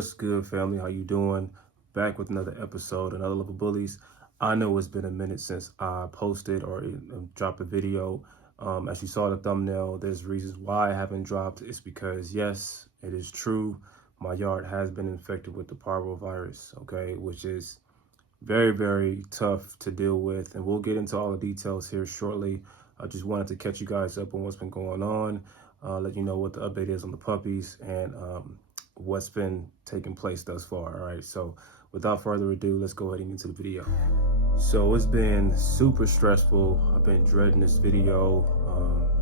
What's good, family? How you doing? Back with another episode, another Level Bullies. I know it's been a minute since I posted or dropped a video. As you saw the thumbnail, there's reasons why I haven't dropped. It's because, yes, it is true. My yard has been infected with the parvovirus, okay, which is very, very tough to deal with. And we'll get into all the details here shortly. I just wanted to catch you guys up on what's been going on, let you know what the update is on the puppies and what's been taking place thus far. All right, so without further ado, let's go ahead and get into the video. So it's been super stressful. I've been dreading this video.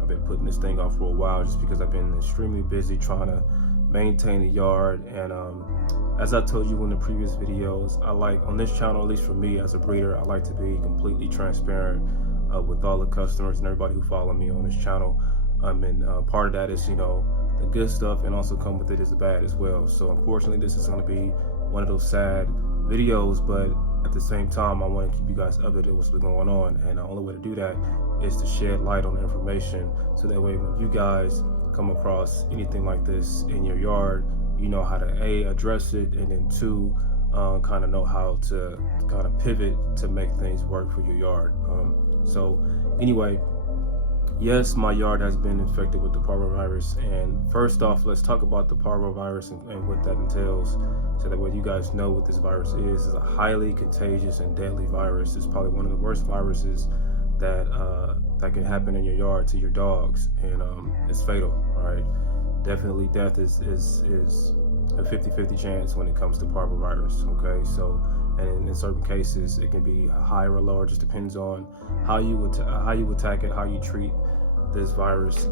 I've been putting this thing off for a while just because I've been extremely busy trying to maintain the yard. And as I told you in the previous videos, I like on this channel, at least for me as a breeder, I like to be completely transparent with all the customers and everybody who follow me on this channel. And part of that is, you know, the good stuff, and also come with it is the bad as well. So unfortunately, this is going to be one of those sad videos, but at the same time, I want to keep you guys updated with what's been going on. And the only way to do that is to shed light on the information, so that way when you guys come across anything like this in your yard, you know how to A, address it, and then two, kind of know how to kind of pivot to make things work for your yard. So anyway, yes, my yard has been infected with the parvovirus. And first off, let's talk about the parvovirus and what that entails, so that way you guys know what this virus is. It's a highly contagious and deadly virus. It's probably one of the worst viruses that that can happen in your yard to your dogs, and it's fatal. All right, definitely death is a 50-50 chance when it comes to parvovirus. Okay, so and in certain cases it can be higher or lower, just depends on how you attack it, how you treat this virus.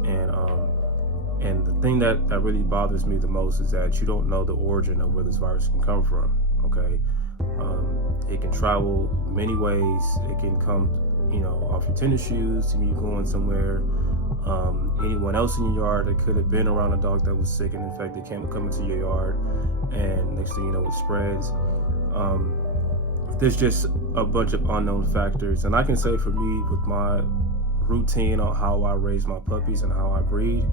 And the thing that really bothers me the most is that you don't know the origin of where this virus can come from. Okay, it can travel many ways. It can come, you know, off your tennis shoes, to you going somewhere. Anyone else in your yard that could have been around a dog that was sick and infected can come into your yard, and next thing you know, it spreads. There's just a bunch of unknown factors, and I can say for me, with my routine on how I raise my puppies and how I breed,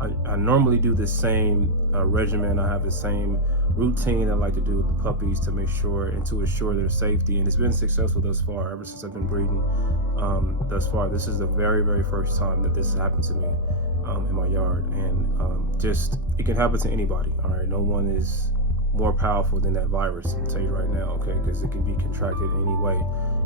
I normally do the same regimen. I have the same routine I like to do with the puppies to make sure and to assure their safety, and it's been successful thus far. Ever since I've been breeding thus far, this is the very, very first time that this happened to me in my yard. And just, it can happen to anybody. All right, no one is more powerful than that virus, I'll tell you right now, okay, because it can be contracted in any way,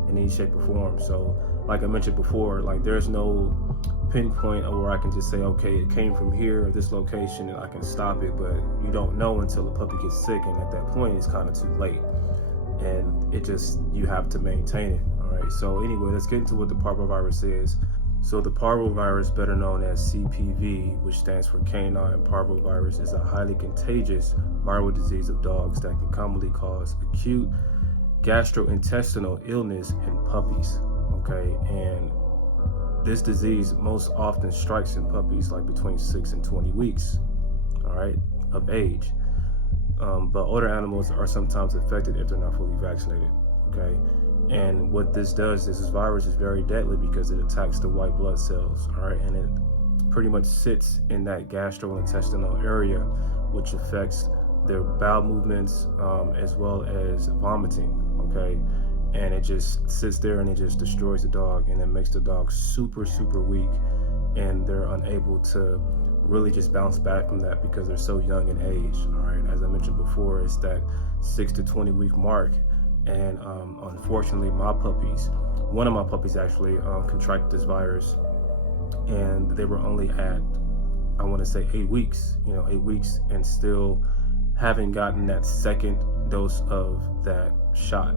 in any shape or form. So like I mentioned before, like there's no pinpoint where I can just say, okay, it came from here or this location and I can stop it, but you don't know until the puppy gets sick, and at that point it's kind of too late, and it just, you have to maintain it. All right, so anyway, let's get into what the parvovirus is. So the parvovirus, better known as CPV, which stands for canine parvovirus, is a highly contagious viral disease of dogs that can commonly cause acute gastrointestinal illness in puppies. Okay, and this disease most often strikes in puppies like between 6 and 20 weeks, all right, of age. But older animals are sometimes affected if they're not fully vaccinated. Okay, and what this does is, this virus is very deadly because it attacks the white blood cells, all right, and it pretty much sits in that gastrointestinal area, which affects their bowel movements as well as vomiting. Okay, and it just sits there and it just destroys the dog, and it makes the dog super, super weak, and they're unable to really just bounce back from that because they're so young in age. All right, as I mentioned before, it's that 6 to 20 week mark. And unfortunately, one of my puppies actually contracted this virus, and they were only at, I want to say 8 weeks, 8 weeks, and still haven't gotten that second dose of that shot.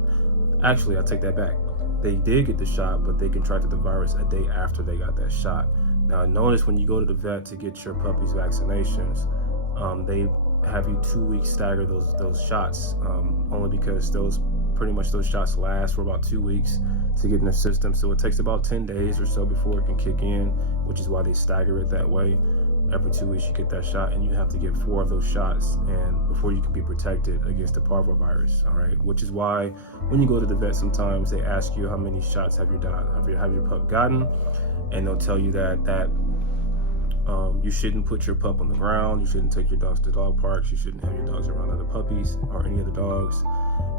Actually, I take that back. They did get the shot, but they contracted the virus a day after they got that shot. Now, notice when you go to the vet to get your puppy's vaccinations, they have you 2 weeks stagger those shots, only because those shots last for about 2 weeks to get in their system. So it takes about 10 days or so before it can kick in, which is why they stagger it that way. Every 2 weeks you get that shot, and you have to get 4 of those shots and before you can be protected against the parvovirus. All right, which is why when you go to the vet, sometimes they ask you how many shots have your pup gotten, and they'll tell you that You shouldn't put your pup on the ground. You shouldn't take your dogs to dog parks. You shouldn't have your dogs around other puppies or any other dogs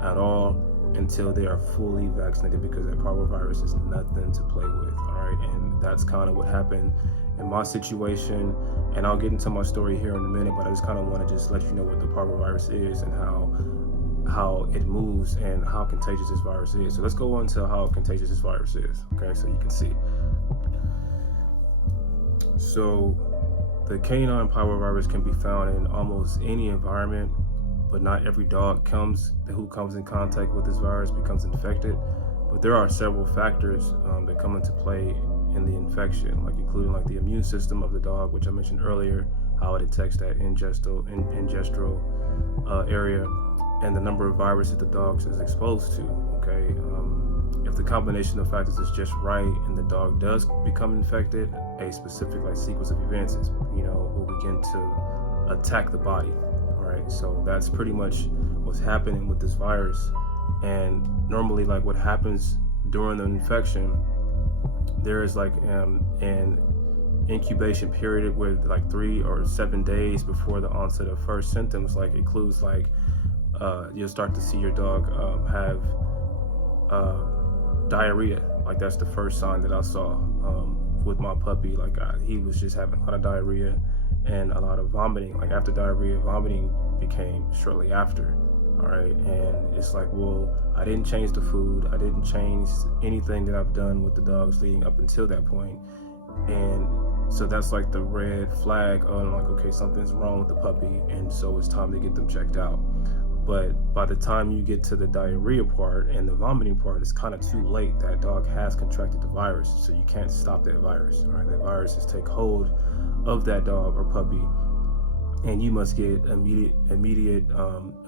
at all until they are fully vaccinated, because that parvovirus is nothing to play with. All right, and that's kind of what happened in my situation. And I'll get into my story here in a minute, but I just kind of want to just let you know what the parvovirus is and how it moves and how contagious this virus is. So let's go on to how contagious this virus is. Okay, so you can see. So the canine parvovirus can be found in almost any environment, but not every dog who comes in contact with this virus becomes infected. But there are several factors that come into play in the infection, including the immune system of the dog, which I mentioned earlier, how it detects that ingestral area, and the number of viruses the dog is exposed to. Okay, if the combination of factors is just right and the dog does become infected, a specific sequence of events will begin to attack the body. All right, so that's pretty much what's happening with this virus. And normally, what happens during the infection, there is an incubation period with 3 or 7 days before the onset of first symptoms. Includes you'll start to see your dog have diarrhea. That's the first sign that I saw with my puppy. He was just having a lot of diarrhea and a lot of vomiting. After diarrhea, vomiting became shortly after. All right, and it's well, I didn't change the food, I didn't change anything that I've done with the dogs leading up until that point. And so that's the red flag on okay, something's wrong with the puppy, and so it's time to get them checked out. But by the time you get to the diarrhea part and the vomiting part, it's kind of too late. That dog has contracted the virus, so you can't stop that virus. All right, that virus has take hold of that dog or puppy, and you must get immediate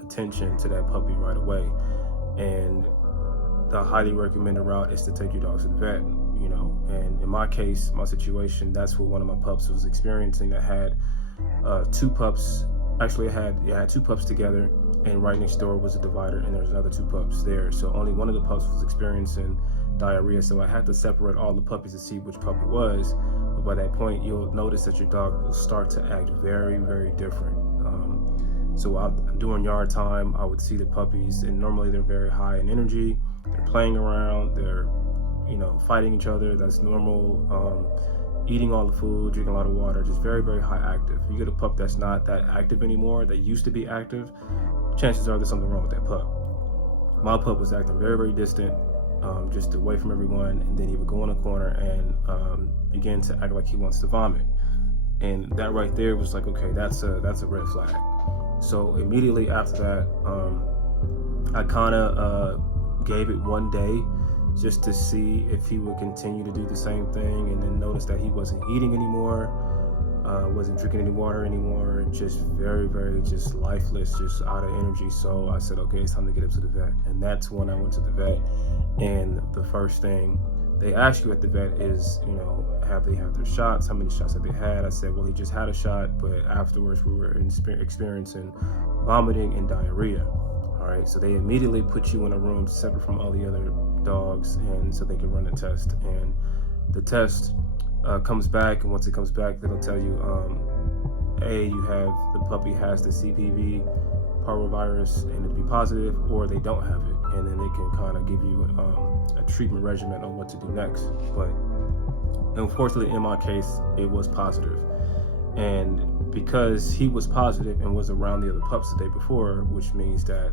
attention to that puppy right away. And the highly recommended route is to take your dogs to the vet. And in my case, my situation, that's what one of my pups was experiencing. That had two pups. Actually, I had two pups together, and right next door was a divider, and there was another two pups there. So only one of the pups was experiencing diarrhea. So I had to separate all the puppies to see which puppy it was. But by that point, you'll notice that your dog will start to act very, very different. So during yard time, I would see the puppies, and normally they're very high in energy. They're playing around. They're, fighting each other. That's normal. Eating all the food, drinking a lot of water, just very, very high active. You get a pup that's not that active anymore, that used to be active, chances are there's something wrong with that pup. My pup was acting very, very distant, just away from everyone, and then he would go in a corner and begin to act like he wants to vomit. And that right there was okay, that's a red flag. So immediately after that, I kind of gave it 1 day just to see if he would continue to do the same thing, and then notice that he wasn't eating anymore, wasn't drinking any water anymore, just very, very just lifeless, just out of energy. So I said, okay, it's time to get him to the vet. And that's when I went to the vet. And the first thing they ask you at the vet is, have they had their shots? How many shots have they had? I said, well, he just had a shot, but afterwards we were experiencing vomiting and diarrhea. All right, so they immediately put you in a room separate from all the other dogs, and so they can run the test. And the test comes back, and once it comes back, they'll tell you, the puppy has the CPV parvovirus and it'll be positive, or they don't have it, and then they can kind of give you a treatment regimen on what to do next. But unfortunately, in my case, it was positive. And because he was positive and was around the other pups the day before, which means that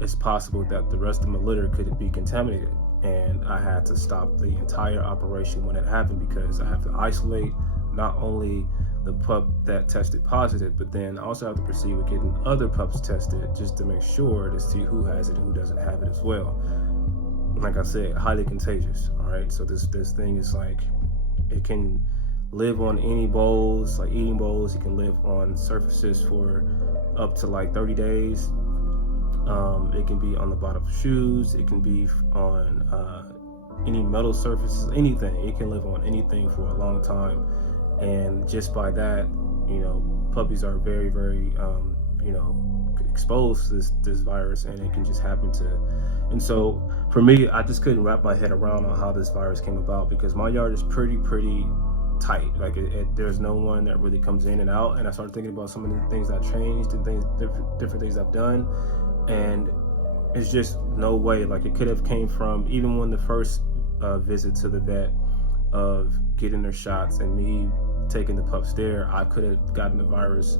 it's possible that the rest of my litter could be contaminated. And I had to stop the entire operation when it happened, because I have to isolate not only the pup that tested positive, but then I also have to proceed with getting other pups tested just to make sure to see who has it and who doesn't have it as well. Like I said, highly contagious. All right, so this thing is it can live on any bowls, eating bowls. It can live on surfaces for up to 30 days. It can be on the bottom of shoes. It can be on any metal surfaces, anything. It can live on anything for a long time. And just by that, puppies are very, very, exposed to this virus, and it can just happen to. And so for me, I just couldn't wrap my head around on how this virus came about, because my yard is pretty tight. Like there's no one that really comes in and out. And I started thinking about some of the things I changed and different things I've done, and it's just no way. Like it could have came from even when the first visit to the vet of getting their shots and me taking the pups there, I could have gotten the virus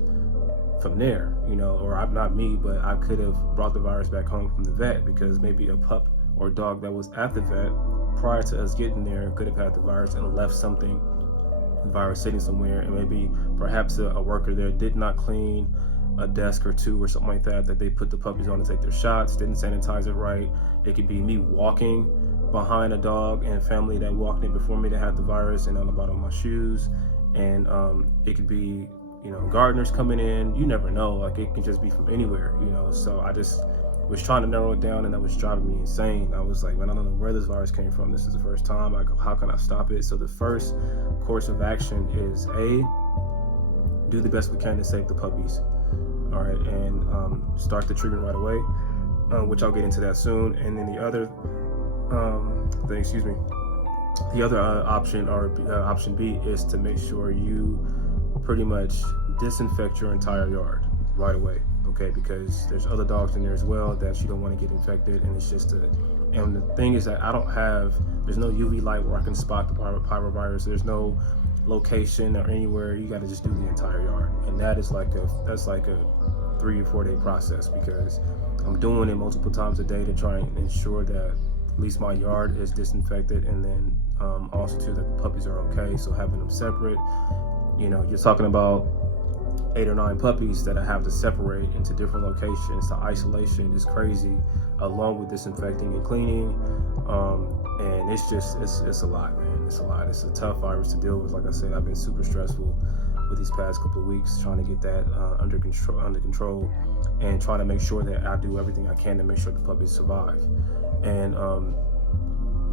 from there, or not me, but I could have brought the virus back home from the vet, because maybe a pup or dog that was at the vet prior to us getting there could have had the virus and left something, the virus sitting somewhere, and maybe perhaps a worker there did not clean a desk or two or something like that they put the puppies on to take their shots, didn't sanitize it right. It could be me walking behind a dog and family that walked in before me that had the virus and on the bottom of my shoes, and it could be gardeners coming in. You never know. Like it can just be from anywhere. So I just was trying to narrow it down, and that was driving me insane. I was like, man, I don't know where this virus came from. This is the first time. How can I stop it? So the first course of action is do the best we can to save the puppies. All right, and start the treatment right away, which I'll get into that soon. And then the other option, or option B, is to make sure you pretty much disinfect your entire yard right away, okay? Because there's other dogs in there as well that you don't want to get infected, and it's just and the thing is that there's no UV light where I can spot the parvovirus. There's no location or anywhere. You got to just do the entire yard, and that's like a 3 or 4 day process, because I'm doing it multiple times a day to try and ensure that at least my yard is disinfected, and then also too that the puppies are okay. So having them separate, you're talking about 8 or 9 puppies that I have to separate into different locations. The isolation is crazy, along with disinfecting and cleaning, and it's a lot, man. It's a lot. It's a tough virus to deal with. Like I said, I've been super stressful with these past couple of weeks, trying to get that under control, and trying to make sure that I do everything I can to make sure the puppies survive. And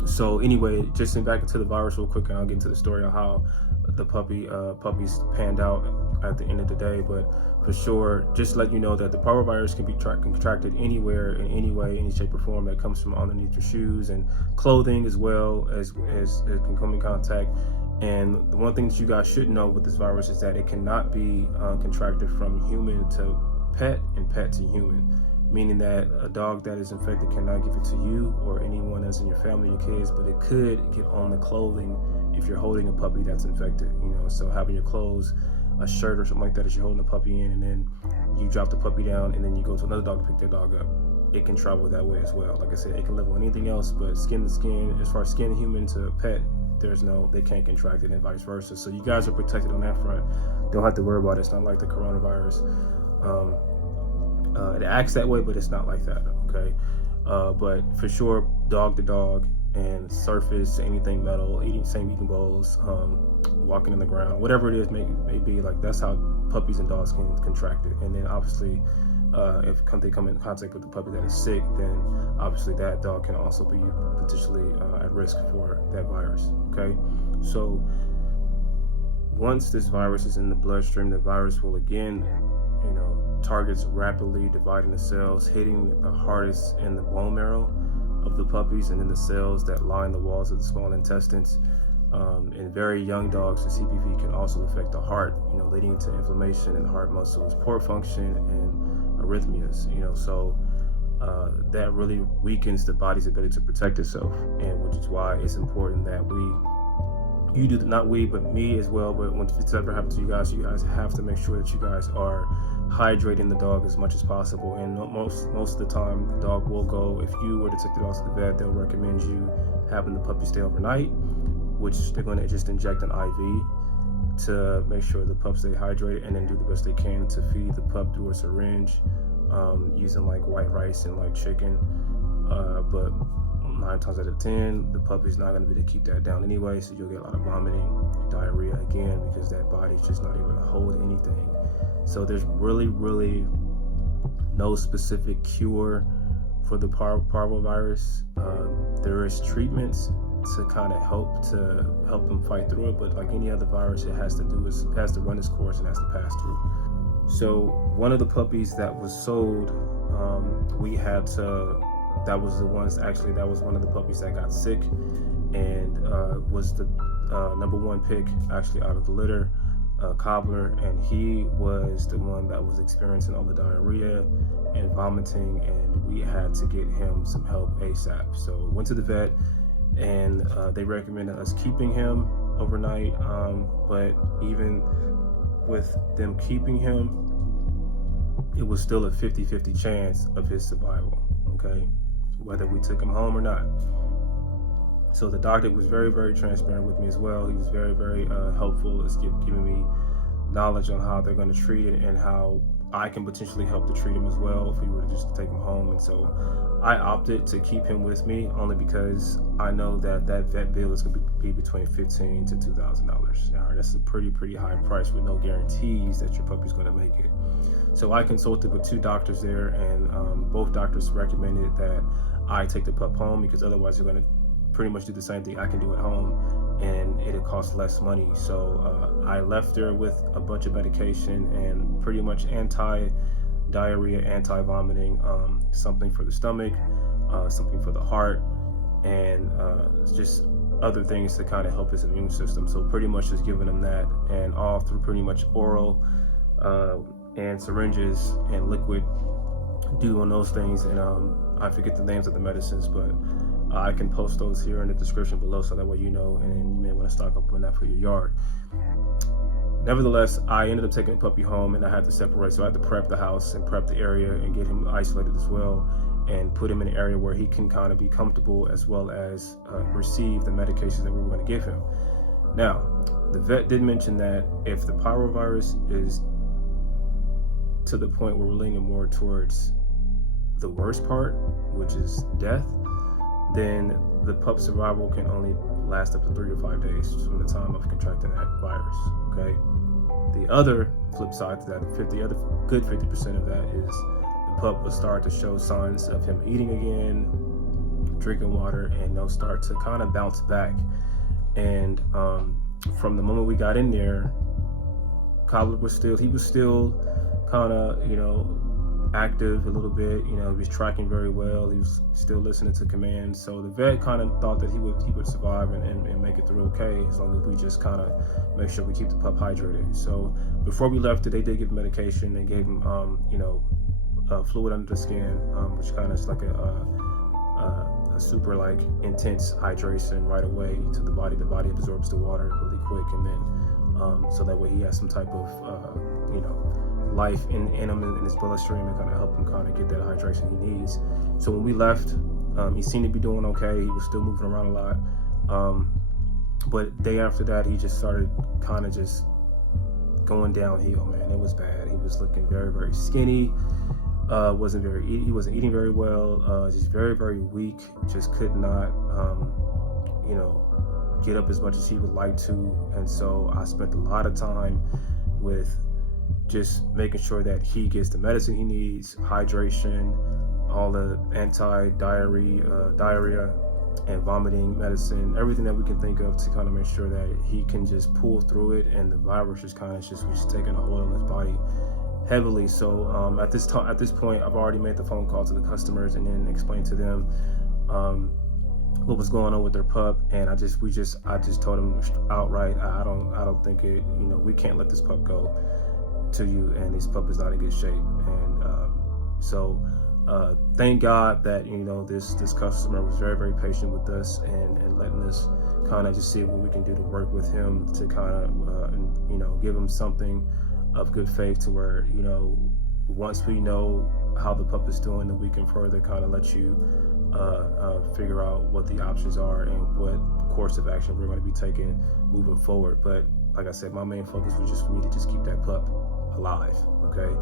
so anyway, just back into the virus real quick, and I'll get into the story of how the puppies panned out at the end of the day. But for sure, just let you know that the parvovirus can be contracted anywhere, in any way, any shape or form. That comes from underneath your shoes and clothing, as well as it can come in contact. And the one thing that you guys should know with this virus is that it cannot be contracted from human to pet and pet to human, meaning that a dog that is infected cannot give it to you or anyone that's in your family, your kids, but it could get on the clothing if you're holding a puppy that's infected. So having your clothes, a shirt or something like that, as you're holding the puppy in, and then you drop the puppy down, and then you go to another dog to pick their dog up, it can travel that way as well. Like I said, it can live on anything else, but skin to skin, as far as skin human to pet, they can't contract it, and vice versa. So you guys are protected on that front. Don't have to worry about it. It's not like the coronavirus. It acts that way, but it's not like that, okay? But for sure, dog to dog, and surface, anything metal, eating bowls, walking on the ground, whatever it is may be, like that's how puppies and dogs can contract it. And then obviously, if they come in contact with the puppy that is sick, then obviously that dog can also be potentially at risk for that virus, okay? So once this virus is in the bloodstream, the virus will again, targets rapidly dividing the cells, hitting the hardest in the bone marrow of the puppies, and then the cells that line the walls of the small intestines. In very young dogs, the CPV can also affect the heart, leading to inflammation in the heart muscles, poor function, and arrhythmias. So that really weakens the body's ability to protect itself, and which is why it's important that not we, but me as well. But when it's ever happened to you guys have to make sure that you guys are hydrating the dog as much as possible. And most of the time, the dog will go. If you were to take the dog to the vet, they'll recommend you having the puppy stay overnight, which they're going to just inject an IV to make sure the pup stay hydrated, and then do the best they can to feed the pup through a syringe, using like white rice and like chicken. But 9 times out of 10, the puppy's not going to be able to keep that down anyway, so you'll get a lot of vomiting, diarrhea again, because that body's just not able to hold anything. So there's really, really no specific cure for the parvovirus. There is treatments to kind of help them fight through it, but like any other virus, it has to run its course and has to pass through. So one of the puppies that was sold, that was one of the puppies that got sick, and was the number one pick actually out of the litter, Cobbler, and he was the one that was experiencing all the diarrhea and vomiting, and we had to get him some help ASAP. So went to the vet, and they recommended us keeping him overnight, but even with them keeping him, it was still a 50-50 chance of his survival, okay, whether we took him home or not. So the doctor was very, very transparent with me as well. He was very, very helpful as giving me knowledge on how they're going to treat it and how I can potentially help to treat him as well if we were to just take him home. And so I opted to keep him with me only because I know that that vet bill is going to be between $1,500 to $2,000. All right, that's a pretty high price with no guarantees that your puppy's going to make it. So I consulted with 2 doctors there, and both doctors recommended that I take the pup home because otherwise they're going to pretty much do the same thing I can do at home, and it'll cost less money. So I left there with a bunch of medication and pretty much anti-diarrhea, anti-vomiting, something for the stomach, something for the heart, and just other things to kind of help his immune system. So pretty much just giving him that, and all through pretty much oral and syringes and liquid on those things. And I forget the names of the medicines, but I can post those here in the description below so that way you know, and you may want to stock up on that for your yard. Nevertheless, I ended up taking the puppy home, and I had to separate. So I had to prep the house and prep the area and get him isolated as well, and put him in an area where he can kind of be comfortable as well as receive the medications that we were going to give him. Now, the vet did mention that if the parvovirus is to the point where we're leaning more towards the worst part, which is death, then the pup survival can only last up to 3 to 5 days from the time of contracting that virus, okay? The other flip side to that, the other good 50% of that is the pup will start to show signs of him eating again, drinking water, and they'll start to kind of bounce back. And from the moment we got in there, Cobbler was still kind of, you know, active a little bit. You know, he was tracking very well. He was still listening to commands. So the vet kind of thought that he would survive and make it through okay, as long as we just kind of make sure we keep the pup hydrated. So before we left, they did give him medication. They gave him, you know, fluid under the skin, which kind of is like a super like intense hydration right away to the body. The body absorbs the water really quick, and then so that way he has some type of you know, life in him in his bloodstream, and kind of help him kind of get that hydration he needs. So when we left, he seemed to be doing okay. He was still moving around a lot, but day after that, he just started kind of just going downhill, man. It was bad. He was looking very, very skinny. He wasn't eating very well. Just very, very weak. Just could not, you know, get up as much as he would like to. And so I spent a lot of time with just making sure that he gets the medicine he needs, hydration, all the diarrhea and vomiting medicine, everything that we can think of to kind of make sure that he can just pull through it, and the virus is kind of just taking a hold on his body heavily. So at this point, I've already made the phone call to the customers and then explained to them what was going on with their pup, and I just told them outright, I don't think it, you know, we can't let this pup go to you, and this pup is not in good shape. And so thank God that, you know, this customer was very, very patient with us and letting us kind of just see what we can do to work with him to kind of you know, give him something of good faith to where, you know, once we know how the pup is doing, then we can further kind of let you figure out what the options are and what course of action we're going to be taking moving forward. But like I said, my main focus was just for me to just keep that pup alive, okay?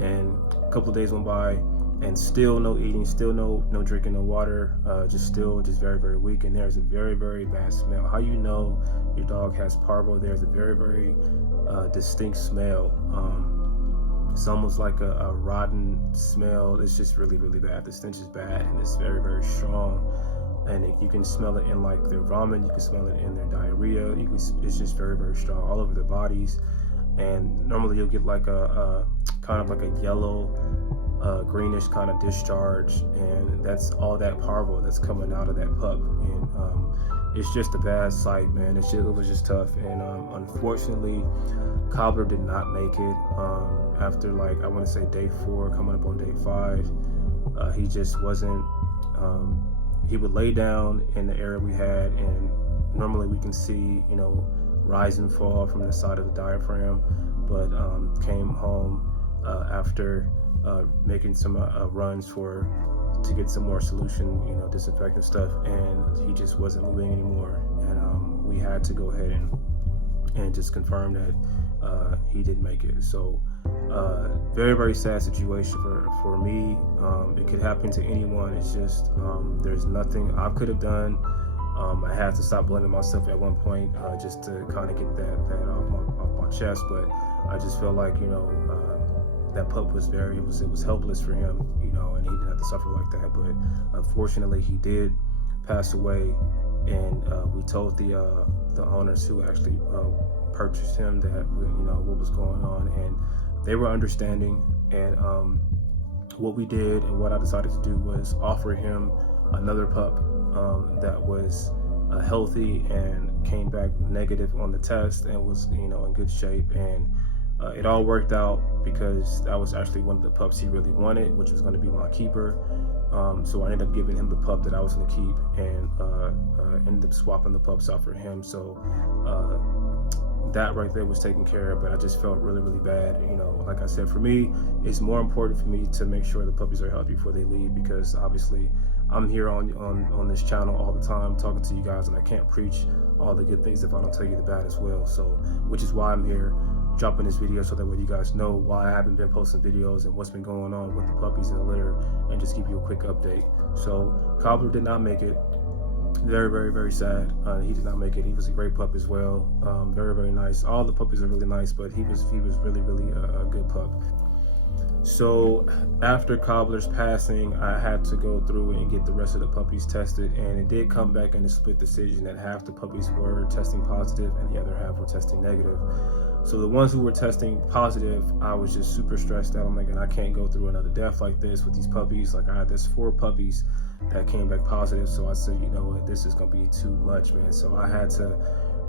And a couple of days went by, and still no eating, still no drinking, no water, just very, very weak. And there's a very, very bad smell. How you know your dog has parvo? There's a very, very distinct smell. It's almost like a rotten smell. It's just really, really bad. The stench is bad, and it's very, very strong. And you can smell it in like their vomit. You can smell it in their diarrhea. It's just very, very strong all over their bodies. And normally you'll get like a kind of like a yellow, greenish kind of discharge, and that's all that parvo that's coming out of that pup. And it's just a bad sight, man. It was just tough. And unfortunately, Cobbler did not make it. After, like, I want to say day 4, coming up on day 5, he just wasn't, he would lay down in the area we had, and normally we can see, you know, rise and fall from the side of the diaphragm, but came home after making some runs to get some more solution, you know, disinfectant stuff, and he just wasn't moving anymore. And we had to go ahead and just confirm that he didn't make it. So very, very sad situation for me. It could happen to anyone. It's just there's nothing I could have done. I had to stop blaming myself at one point, just to kind of get that off my chest. But I just felt like, you know, that pup was it was helpless for him, you know, and he didn't have to suffer like that. But unfortunately, he did pass away, and we told the owners who actually purchased him that, you know, what was going on, and they were understanding. And what we did and what I decided to do was offer him another pup that was healthy and came back negative on the test and was, you know, in good shape. And it all worked out because that was actually one of the pups he really wanted, which was going to be my keeper. So I ended up giving him the pup that I was going to keep, and ended up swapping the pups out for him. So that right there was taken care of, but I just felt really, really bad. You know, like I said, for me, it's more important for me to make sure the puppies are healthy before they leave, because obviously I'm here on this channel all the time talking to you guys, and I can't preach all the good things if I don't tell you the bad as well. So, which is why I'm here dropping this video, so that way you guys know why I haven't been posting videos and what's been going on with the puppies in the litter, and just give you a quick update. So Cobbler did not make it. Very, very, very sad. He did not make it. He was a great pup as well. Very, very nice. All the puppies are really nice, but he was really, really a good pup. So after Cobbler's passing, I had to go through and get the rest of the puppies tested, and it did come back in a split decision that half the puppies were testing positive and the other half were testing negative. So the ones who were testing positive, I was just super stressed out. I'm like, I can't go through another death like this with these puppies. Like, I had this 4 puppies that came back positive. So I said, you know what, this is gonna be too much, man. So I had to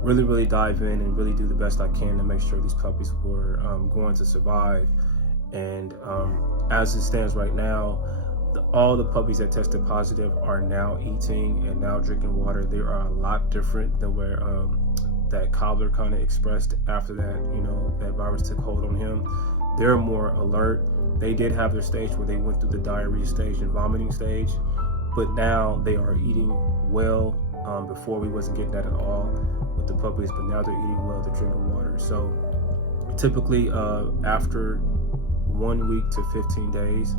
really, really dive in and really do the best I can to make sure these puppies were going to survive. And as it stands right now, all the puppies that tested positive are now eating and now drinking water. They are a lot different than where that Cobbler kind of expressed after that, you know, that virus took hold on him. They're more alert. They did have their stage where they went through the diarrhea stage and vomiting stage, but now they are eating well. Before we wasn't getting that at all with the puppies, but now they're eating well, they're drinking water. So typically after 1 week to 15 days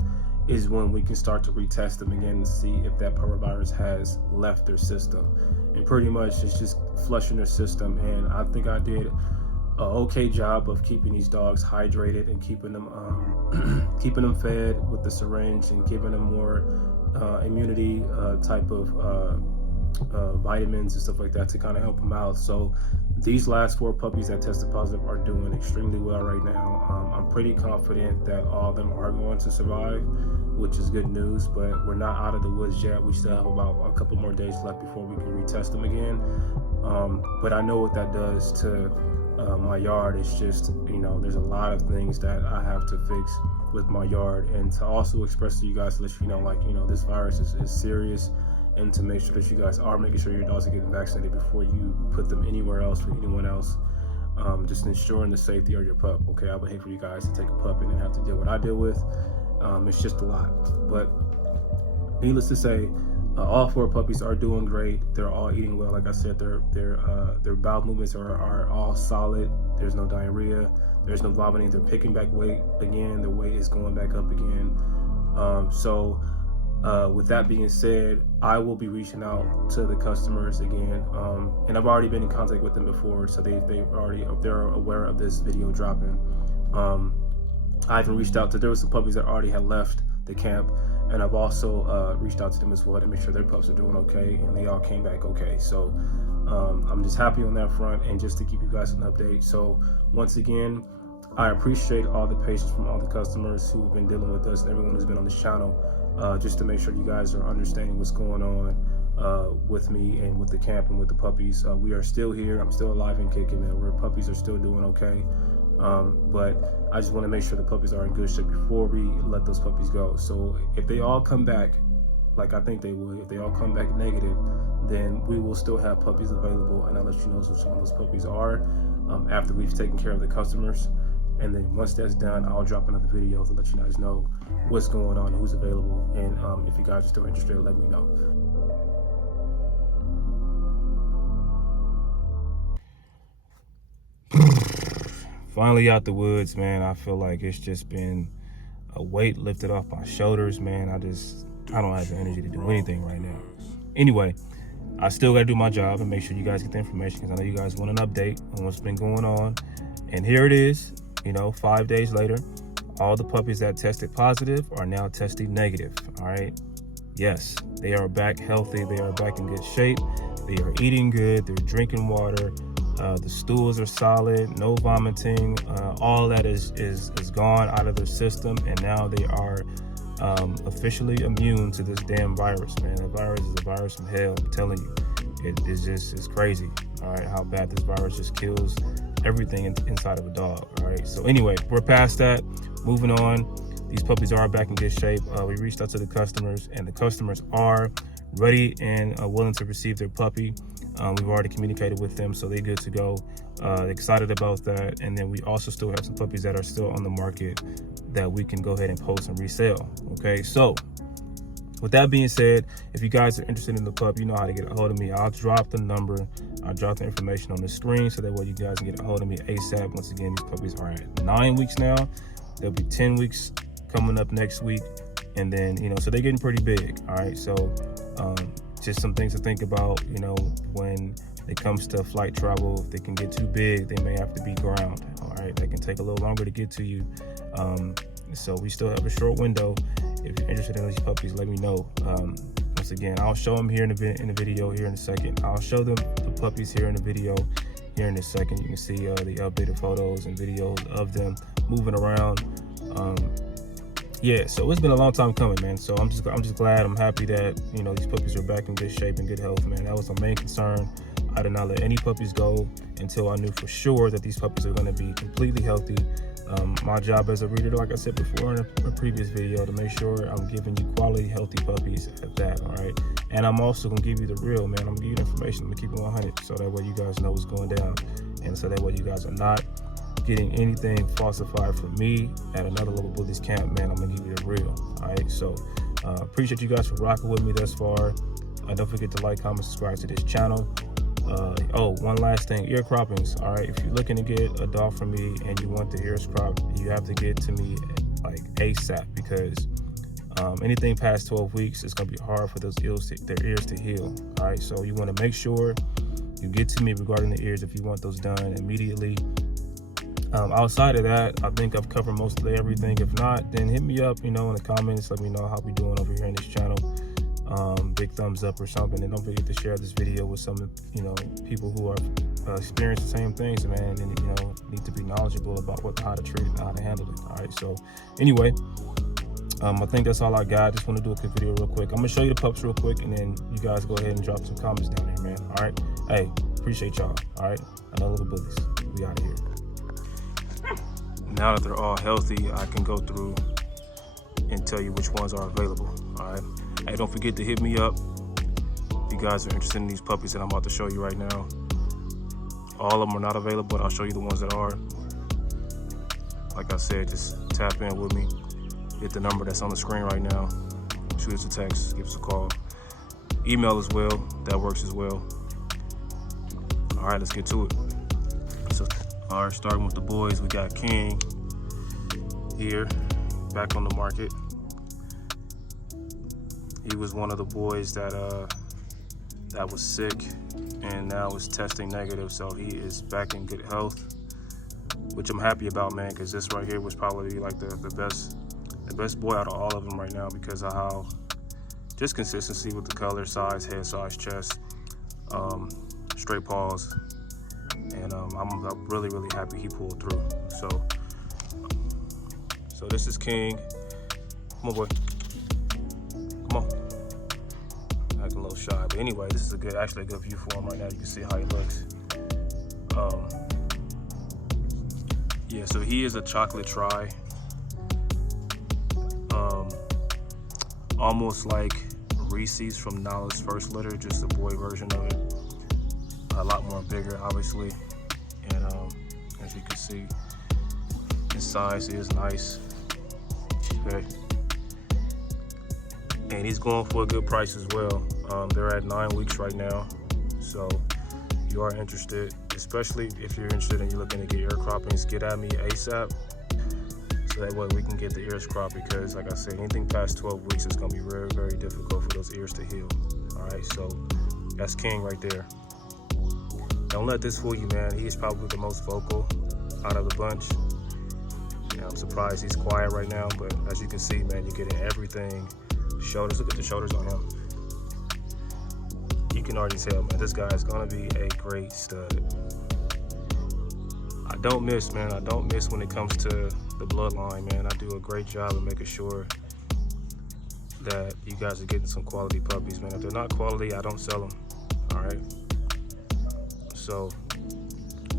is when we can start to retest them again and see if that parvovirus has left their system. And pretty much it's just flushing their system. And I think I did a okay job of keeping these dogs hydrated and keeping them fed with the syringe and giving them more immunity type of vitamins and stuff like that to kind of help them out. So these last 4 puppies that tested positive are doing extremely well right now. I'm pretty confident that all of them are going to survive, which is good news, but we're not out of the woods yet. We still have about a couple more days left before we can retest them again. But I know what that does to my yard. It's just, you know, there's a lot of things that I have to fix with my yard, and to also express to you guys to let you know, like, you know, this virus is serious, and to make sure that you guys are making sure your dogs are getting vaccinated before you put them anywhere else for anyone else. Just ensuring the safety of your pup. Okay, I would hate for you guys to take a pup and then have to deal with what I deal with. It's just a lot. But needless to say, all 4 puppies are doing great. They're all eating well. Like I said, their bowel movements are all solid. There's no diarrhea. There's no vomiting. They're picking back weight again. The weight is going back up again. With that being said, I will be reaching out to the customers again, and I've already been in contact with them before, so they're aware of this video dropping. I even reached out to, there were some puppies that already had left the camp, and I've also reached out to them as well to make sure their pups are doing okay, and they all came back okay. So I'm just happy on that front, and just to keep you guys an update. So once again, I appreciate all the patience from all the customers who have been dealing with us and everyone who's been on this channel, just to make sure you guys are understanding what's going on. with me and with the camp and with the puppies. We are still here. I'm still alive and kicking, man. Our puppies are still doing okay. But I just want to make sure the puppies are in good shape before we let those puppies go. So if they all come back, like I think they would, if they all come back negative, then we will still have puppies available, and I'll let you know which one of those puppies are after we've taken care of the customers. And then once that's done, I'll drop another video to let you guys know what's going on and who's available. And if you guys are still interested, let me know. Finally out the woods, man. I feel like it's just been a weight lifted off my shoulders, man. I don't have the energy to do anything right now. Anyway, I still got to do my job and make sure you guys get the information, because I know you guys want an update on what's been going on. And here it is, 5 days later. All the puppies that tested positive are now testing negative, all right? Yes, they are back healthy. They are back in good shape. They are eating good. They're drinking water. The stools are solid, no vomiting. All that is gone out of their system, and now they are officially immune to this damn virus, man. The virus is a virus from hell, I'm telling you. It's crazy, all right, how bad this virus just kills everything inside of a dog, all right? So anyway, we're past that, moving on. These puppies are back in good shape. We reached out to the customers, and the customers are ready and willing to receive their puppy. We've already communicated with them, so they're good to go. Excited about that. And then we also still have some puppies that are still on the market that we can go ahead and post and resell. Okay, so with that being said, if you guys are interested in the pup, you know how to get a hold of me. I'll drop the number, I'll drop the information on the screen, so that way you guys can get a hold of me ASAP. Once again, these puppies are at 9 weeks now. They'll be 10 weeks coming up next week. And then, so they're getting pretty big. All right, so just some things to think about, when it comes to flight travel. If they can get too big, they may have to be ground. All right, they can take a little longer to get to you. So we still have a short window. If you're interested in these puppies, let me know. Once again, I'll show them here in the video here in a second. I'll show them the puppies here in the video here in a second. You can see the updated photos and videos of them moving around. Yeah, so it's been a long time coming, man. So I'm just glad, I'm happy that these puppies are back in good shape and good health, man. That was my main concern. I did not let any puppies go until I knew for sure that these puppies are going to be completely healthy. My job as a breeder, like I said before in a previous video, to make sure I'm giving you quality, healthy puppies at that, all right? And I'm also going to give you the real, man. I'm going to give you the information. I'm going to keep it 100, so that way you guys know what's going down. And so that way you guys are not getting anything falsified from me at another Level Bullies camp, man. I'm going to give you the real, all right? So appreciate you guys for rocking with me thus far. Don't forget to like, comment, subscribe to this channel. One last thing, ear croppings. All right, if you're looking to get a dog from me and you want the ears cropped, you have to get to me like ASAP, because anything past 12 weeks, it's gonna be hard for their ears to heal. All right, so you want to make sure you get to me regarding the ears if you want those done immediately. Outside of that, I think I've covered mostly everything. If not, then hit me up, in the comments. Let me know how we doing over here in this channel. Big thumbs up or something, and don't forget to share this video with some people who are experiencing the same things, man, and need to be knowledgeable about how to treat it and how to handle it. All right, so anyway, I think that's all I got. Just want to do a quick video real quick. I'm gonna show you the pups real quick, and then you guys go ahead and drop some comments down there, man. All right, hey, appreciate y'all. All right, another Little Bullies, we out of here. Now that they're all healthy, I can go through and tell you which ones are available. All right. Hey, don't forget to hit me up if you guys are interested in these puppies that I'm about to show you right now. All of them are not available, but I'll show you the ones that are. Like I said, just tap in with me. Hit the number that's on the screen right now. Shoot us a text, give us a call. Email as well, that works as well. All right, let's get to it. So, all right, starting with the boys, we got King here, back on the market. He was one of the boys that was sick and now is testing negative, so he is back in good health, which I'm happy about, man, because this right here was probably like the best boy out of all of them right now, because of how just consistency with the color, size, head size, chest, straight paws, and I'm really happy he pulled through. So this is King. Come on, boy. Come on. Acting a little shy. But anyway, this is actually a good view for him right now. You can see how he looks. Yeah, so he is a chocolate tri. Almost like Reese's from Nala's first litter, just a boy version of it. A lot more bigger, obviously. And as you can see, his size is nice. Okay. And he's going for a good price as well. They're at 9 weeks right now. So if you are interested, especially if you're interested and you're looking to get ear croppings, get at me ASAP. So that way we can get the ears cropped, because like I said, anything past 12 weeks is gonna be very, very difficult for those ears to heal. All right, so that's King right there. Don't let this fool you, man. He is probably the most vocal out of the bunch. Yeah, I'm surprised he's quiet right now, but as you can see, man, you're getting everything. Shoulders, look at the shoulders on him. You can already tell, man, this guy is gonna be a great stud. I don't miss, man. I don't miss when it comes to the bloodline, man. I do a great job of making sure that you guys are getting some quality puppies, man. If they're not quality, I don't sell them, all right? So,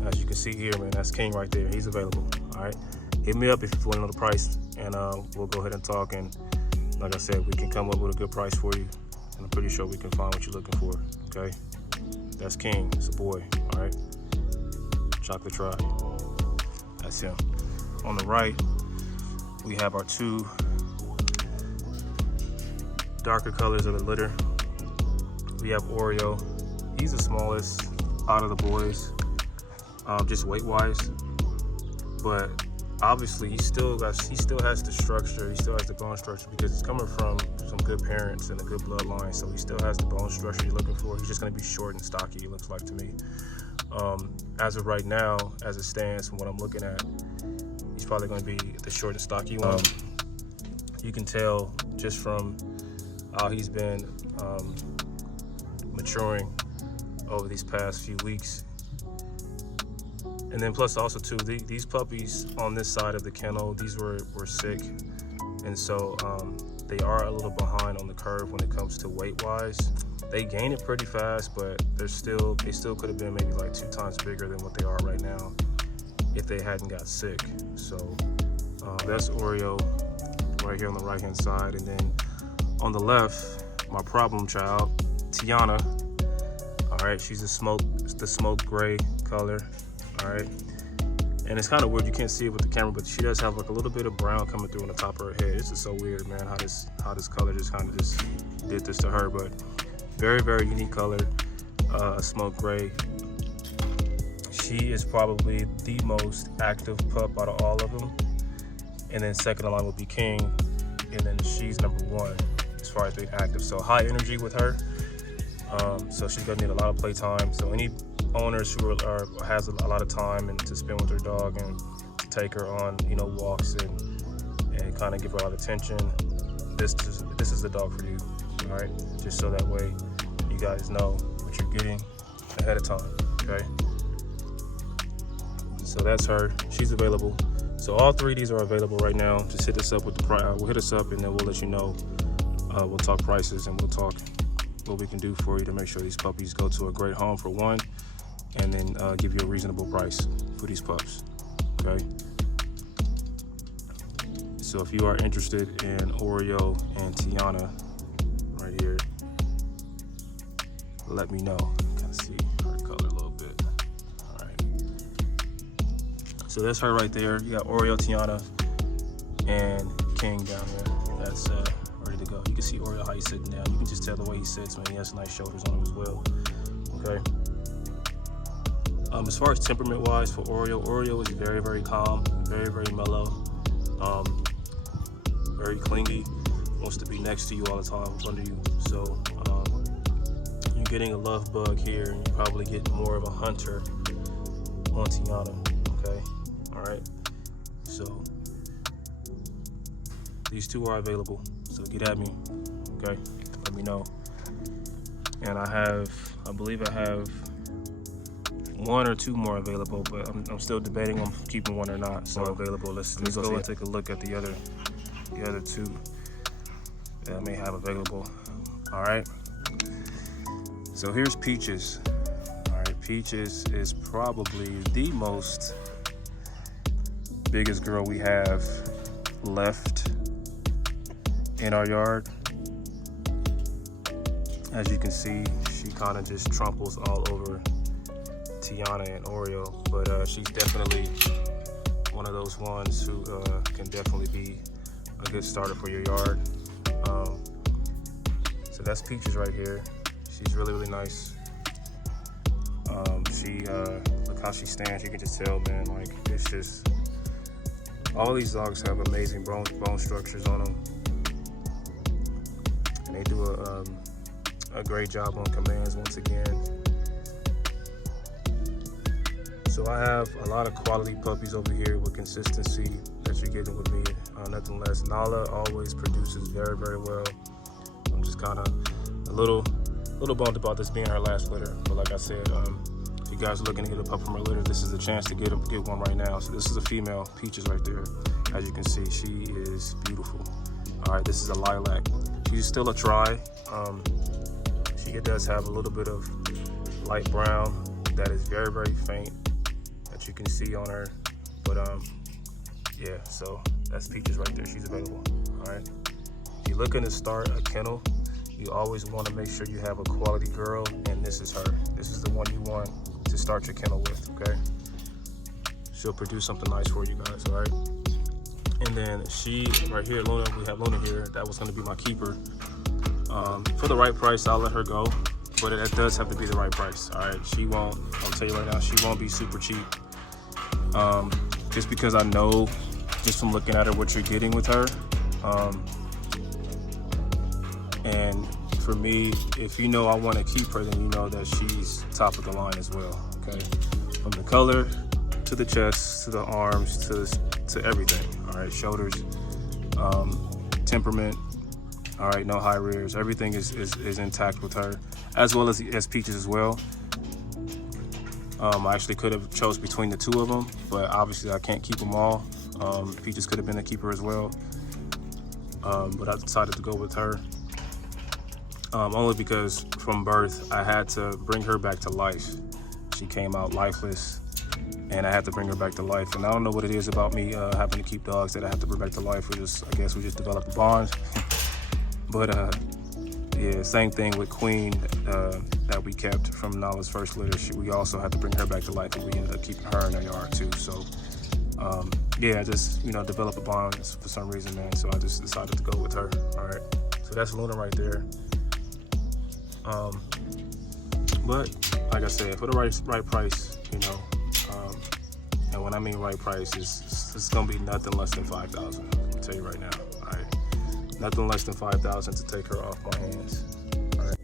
as you can see here, man, that's King right there. He's available, all right? Hit me up if you want to know the price, and we'll go ahead and talk. And like I said, we can come up with a good price for you, and I'm pretty sure we can find what you're looking for, okay? That's King. It's a boy, all right? Chocolate tri. That's him. On the right, we have our two darker colors of the litter. We have Oreo. He's the smallest out of the boys, just weight-wise. But obviously, he still has the structure. He still has the bone structure, because he's coming from some good parents and a good bloodline. So he still has the bone structure you're looking for. He's just going to be short and stocky, it looks like to me. As of right now, as it stands from what I'm looking at, he's probably going to be the short and stocky one. You can tell just from how he's been maturing over these past few weeks. And then plus also too, these puppies on this side of the kennel, these were sick. And so they are a little behind on the curve when it comes to weight-wise. They gain it pretty fast, but they still could have been maybe like 2 times bigger than what they are right now if they hadn't got sick. So that's Oreo right here on the right-hand side. And then on the left, my problem child, Tiana. All right, she's the smoke gray color. All right, and it's kind of weird, you can't see it with the camera, but she does have like a little bit of brown coming through on the top of her head. This is so weird, man, how this color just kind of just did this to her. But very, very unique color, smoke gray. She is probably the most active pup out of all of them, and then second in line would be King, and then she's number 1 as far as being active. So high energy with her. So she's gonna need a lot of playtime. So any owners who has a lot of time and to spend with their dog and to take her on, you know, walks and kind of give her a lot of attention, this is the dog for you. All right, just so that way you guys know what you're getting ahead of time. Okay, so that's her. She's available. So all 3 of these are available right now. Just hit us up with the price. We'll hit us up and then we'll let you know. We'll talk prices and we'll talk what we can do for you to make sure these puppies go to a great home for one, and then give you a reasonable price for these pups, okay? So if you are interested in Oreo and Tiana right here, let me know. Kind of see her color a little bit. All right. So that's her right there. You got Oreo, Tiana, and King down there. That's ready to go. You can see Oreo how he's sitting down. You can just tell the way he sits, man. He has nice shoulders on him as well. Okay. As far as temperament-wise for Oreo is very, very calm, very, very mellow, very clingy, wants to be next to you all the time, under you. So you're getting a love bug here, and you probably get more of a hunter on Tiana. Okay, all right. So these 2 are available. So get at me, okay? Let me know. And I believe I have 1 or 2 more available, but I'm still debating on keeping 1 or not. So available. Let's go and take a look at the other 2 that I may have available. All right. So here's Peaches. All right, Peaches is probably the most biggest girl we have left in our yard. As you can see, she kind of just tramples all over Tiana and Oreo, but she's definitely one of those ones who can definitely be a good starter for your yard. So that's Peaches right here. She's really, really nice. Look how she stands. You can just tell, man, like, it's just, all these dogs have amazing bone structures on them. And they do a great job on commands once again. So I have a lot of quality puppies over here with consistency that you're getting with me. Nothing less. Nala always produces very, very well. I'm just kind of a little bummed about this being her last litter. But like I said, if you guys are looking to get a pup from her litter, this is a chance to get one right now. So this is a female, Peaches right there. As you can see, she is beautiful. All right, this is a lilac. She's still a try. She does have a little bit of light brown that is very, very faint that you can see on her. But yeah, so that's Peaches right there. She's available. All right. If you're looking to start a kennel, you always want to make sure you have a quality girl, and this is her. This is the one you want to start your kennel with, okay? She'll produce something nice for you guys, all right? And then she, right here, Luna, we have Luna here. That was going to be my keeper. For the right price, I'll let her go, but it does have to be the right price, all right? She won't, I'll tell you right now, she won't be super cheap. Just because I know, just from looking at her, what you're getting with her. And for me, if you know I want to keep her, then you know that she's top of the line as well, okay? From the color, to the chest, to the arms, to everything, all right? Shoulders, temperament, all right, no high rears. Everything is intact with her, as well as Peaches as well. I actually could have chose between the two of them, but obviously I can't keep them all. Peaches could have been a keeper as well, but I decided to go with her. Only because from birth, I had to bring her back to life. She came out lifeless, and I had to bring her back to life. And I don't know what it is about me having to keep dogs that I have to bring back to life. I guess we just developed a bond. But yeah, same thing with Queen that we kept from Nala's first litter. We also had to bring her back to life, and we ended up keeping her in our yard too. So yeah, I just, developed a bond for some reason, man. So I just decided to go with her. All right, so that's Luna right there. But like I said, for the right price, and when I mean right price, it's gonna be nothing less than $5,000. I'll tell you right now. All right, nothing less than $5,000 to take her off my hands. All right.